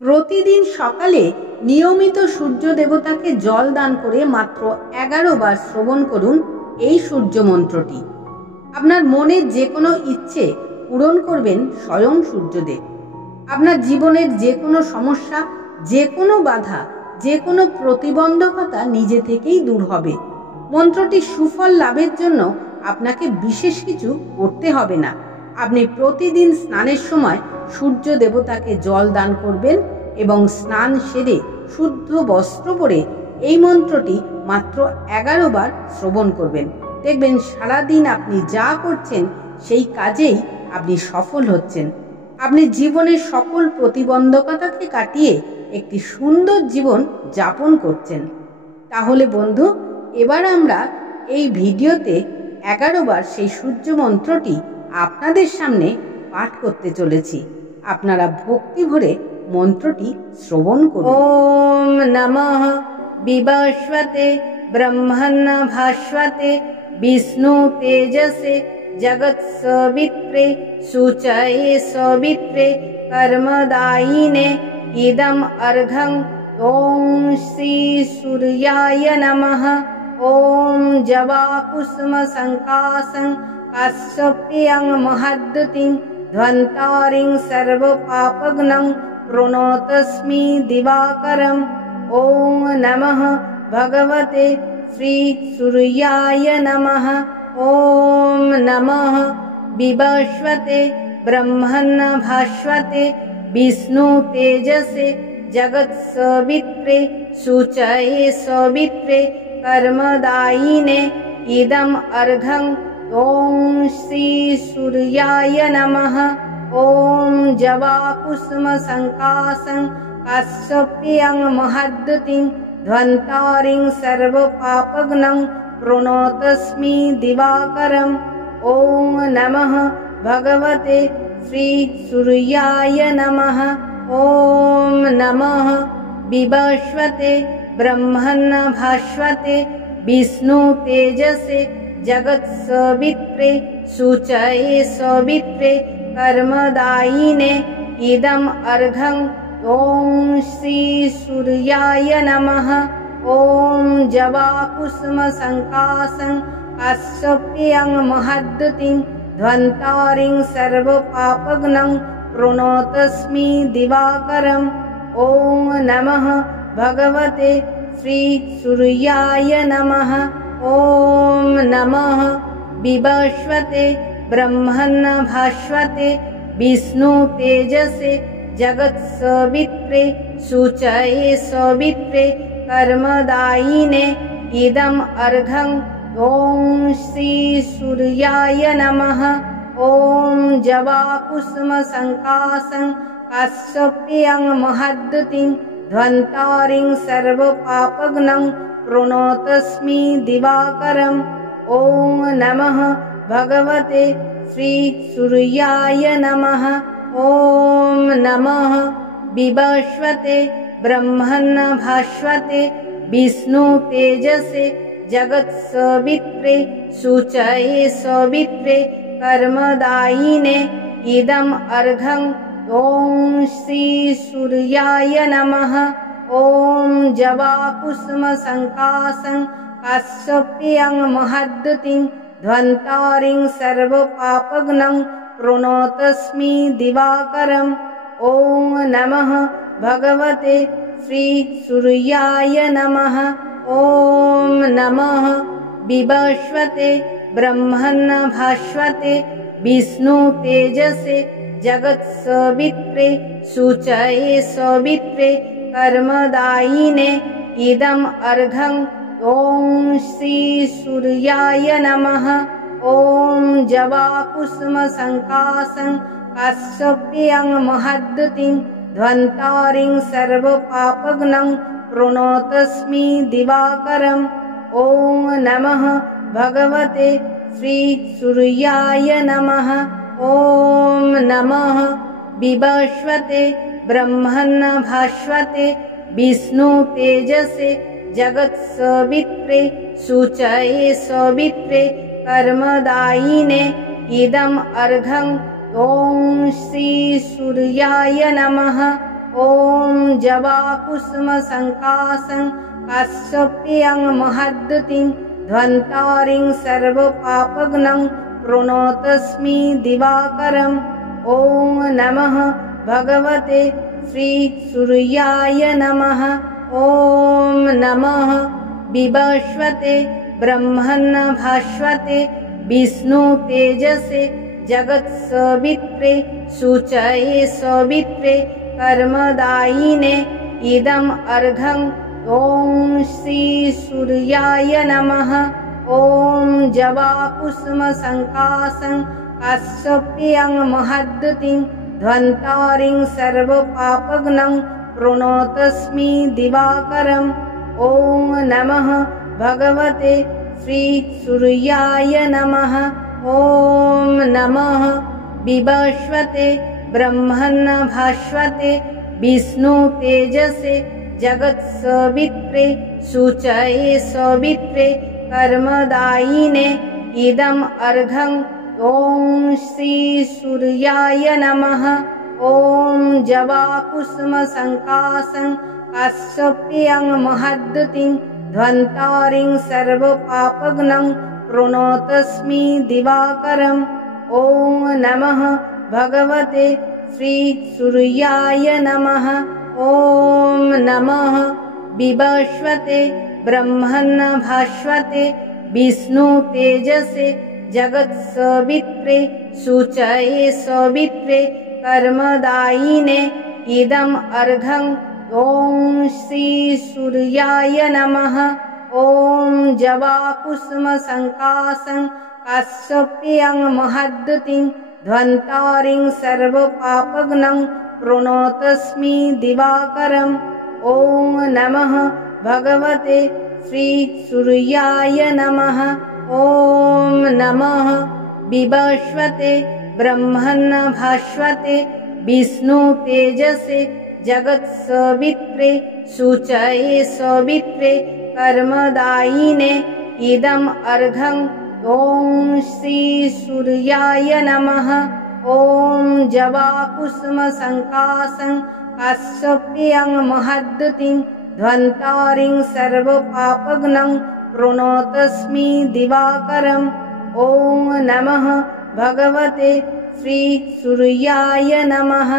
প্রতিদিন সকালে নিয়মিত সূর্য দেবতাকে জল দান করে মাত্র 11 বার শ্রবণ করুন এই সূর্য মন্ত্রটি। আপনার মনের যে কোনো ইচ্ছে পূরণ করবেন স্বয়ং সূর্যদেব। আপনার জীবনের যে কোনো সমস্যা, যে কোনো বাধা, যে কোনো প্রতিবন্ধকতা নিজে থেকেই দূর হবে। মন্ত্রটি সুফল লাভের জন্য আপনাকে বিশেষ কিছু করতে হবে না। আপনি প্রতিদিন স্নানের সময় সূর্য দেবতাকে জল দান করবেন এবং স্নান সেরে শুদ্ধ বস্ত্র পরে এই মন্ত্রটি মাত্র 11 বার শ্রবণ করবেন। দেখবেন সারাদিন আপনি যা করছেন সেই কাজেই আপনি সফল হচ্ছেন। আপনি জীবনের সকল প্রতিবন্ধকতাকে কাটিয়ে একটি সুন্দর জীবন যাপন করছেন। তাহলে বন্ধু, এবার আমরা এই ভিডিওতে 11 বার সেই সূর্য মন্ত্রটি আপনাদের সামনে পাঠ করতে চলেছি। আপনারা ভক্তি ভরে মন্ত্রটি শ্রবণ করুন। ওম নমঃ বিবস্বতে ব্রহ্মণ্য ভাস্বতে বিষ্ণু তেজসে জগৎ সবিত্রে সূচয়ে সবিত্রে কর্মদায়িনে ইদম অর্ঘং ওম শ্রী সূর্যায় নমঃ। ওম জবা কুসুম সংকাসং কাশ্যপ্যং মহাদ্যুতিং ধ্বন্তারিং সর্ব পাপগ্नं प्रणोतस्मि दिवाकरम्। ओम नमः भगवते श्री सूर्याय नमः। ओम नमः विवस्वते ब्रह्मण्य भास्वते विष्णु तेजसे जगत् सवित्रे शुचये सवित्रे कर्मदायिने इदम् अर्घं ओम श्री सूर्याय नमः। ओम जवा कुसुम संकासं काশ্যप्यं महाद्युतिं ध्वन्तारिं सर्व पापग्नं प्रणोतस्मि दिवाकरम्। ओम नमः भगवते श्री सूर्याय नमः। ओम नमः विवस्वते ब्रह्मण्य भास्वते विष्णु तेजसे जगत् सवित्रे शुचये सवित्रे कर्मदायिने इदम् अर्घं ओम श्री सूर्याय नमः। ओम जवा कुसुम संकासं काশ্যप्यं महाद्युतिं ध्वन्तारिं सर्व पापग्नं प्रणोतस्मि दिवाकरम्। ओम नमः भगवते श्री सूर्याय नमः। ओम नमः विवस्वते ब्रह्मण्य भास्वते विष्णु तेजसे जगत् सवित्रे शुचये सवित्रे कर्मदायिने इदम् अर्घं ओम श्री सूर्याय नमः। ओम जवा कुसुम संकासं काশ্যप्यं महाद्युतिं ध्वन्तारिं सर्व पापग्नं प्रणोतस्मि दिवाकरम्। ओम नमः भगवते श्री सूर्याय नमः। ओम नमः विवस्वते ब्रह्मण्य भास्वते विष्णु तेजसे जगत् सवित्रे शुचये सवित्रे कर्मदायिने इदम् अर्घं ओम श्री सूर्याय नमः। ओम जवा कुसुम संकासं काশ্যप्यं महाद्युतिं ध्वन्तारिं सर्व पापग्नं प्रणोतस्मि दिवाकरम्। ओम नमः भगवते श्री सूर्याय नमः। ओम नमः विवस्वते ब्रह्मण्य भास्वते विष्णु तेजसे जगत् सवित्रे शुचये सवित्रे कर्मदायिने इदम् अर्घं ओम श्री सूर्याय नमः। ओम जवा कुसुम संकासं काশ্যप्यं महाद्युतिं ध्वन्तारिं सर्व पापग्नं प्रणोतस्मि दिवाकरम्। ओम नमः भगवते श्री सूर्याय नमः। ओम नमः विवस्वते ब्रह्मण्य भास्वते विष्णु तेजसे जगत् सवित्रे शुचये सवित्रे कर्मदायिने इदम् अर्घं ओम श्री सूर्याय नमः। ॐ जवाकुसुमसङ्कासं काश्यप्यं महद्युतिं ध्वन्तारिं सर्वपापघ्नं प्रणतोऽस्मि दिवाकरम्। ॐ नमः भगवते श्रीसूर्याय नमः। ॐ नमः विवस्वते ब्रह्मन् भास्वते विष्णु तेजसे जगत्सवित्रे शुचये सवित्रे कर्मदायिने इदम् अर्घम्। ॐ श्री सूर्याय नमः। ॐ जवाकुसुमसङ्कासं काश्यप्यं महद्युतिं ध्वन्तारिं सर्वपापघ्नं प्रणतोऽस्मि दिवाकरम्। ॐ नमः भगवते श्रीसूर्याय नमः। ॐ नमः विवस्वते ब्रह्मन् भास्वते विष्णु तेजसे जगत्सवित्रे शुचये सवित्रे कर्मदायिने इदम् अर्घम्। ॐ श्री सूर्याय नमः। ॐ जवाकुसुमसङ्कासं काश्यप्यं महद्युतिं ध्वन्तारिं सर्वपापघ्नं प्रणतोऽस्मि दिवाकरम्। ॐ नमः भगवते श्रीसूर्याय नमः। ॐ नमः विवस्वते ब्रह्मन् भास्वते विष्णु तेजसे जगत्सवित्रे शुचये सवित्रे कर्मदायिने इदम् अर्घम्। ॐ श्री सूर्याय नमः। ॐ जवाकुसुमसङ्कासं काश्यप्यं महद्युतिं ध्वन्तारिं सर्वपापघ्नं प्रणतोऽस्मि दिवाकरम्। ॐ नमः भगवते श्रीसूर्याय नमः। ॐ नमः विवस्वते ब्रह्मन् भास्वते विष्णु तेजसे जगत्सवित्रे शुचये सवित्रे कर्मदायिने इदम् अर्घम्। ॐ श्री सूर्याय नमः। ॐ जवाकुसुमसङ्कासं काश्यप्यं महद्युतिं ध्वन्तारिं सर्वपापघ्नं प्रणतोऽस्मि दिवाकरम्। ॐ नमः भगवते श्रीसूर्याय नमः।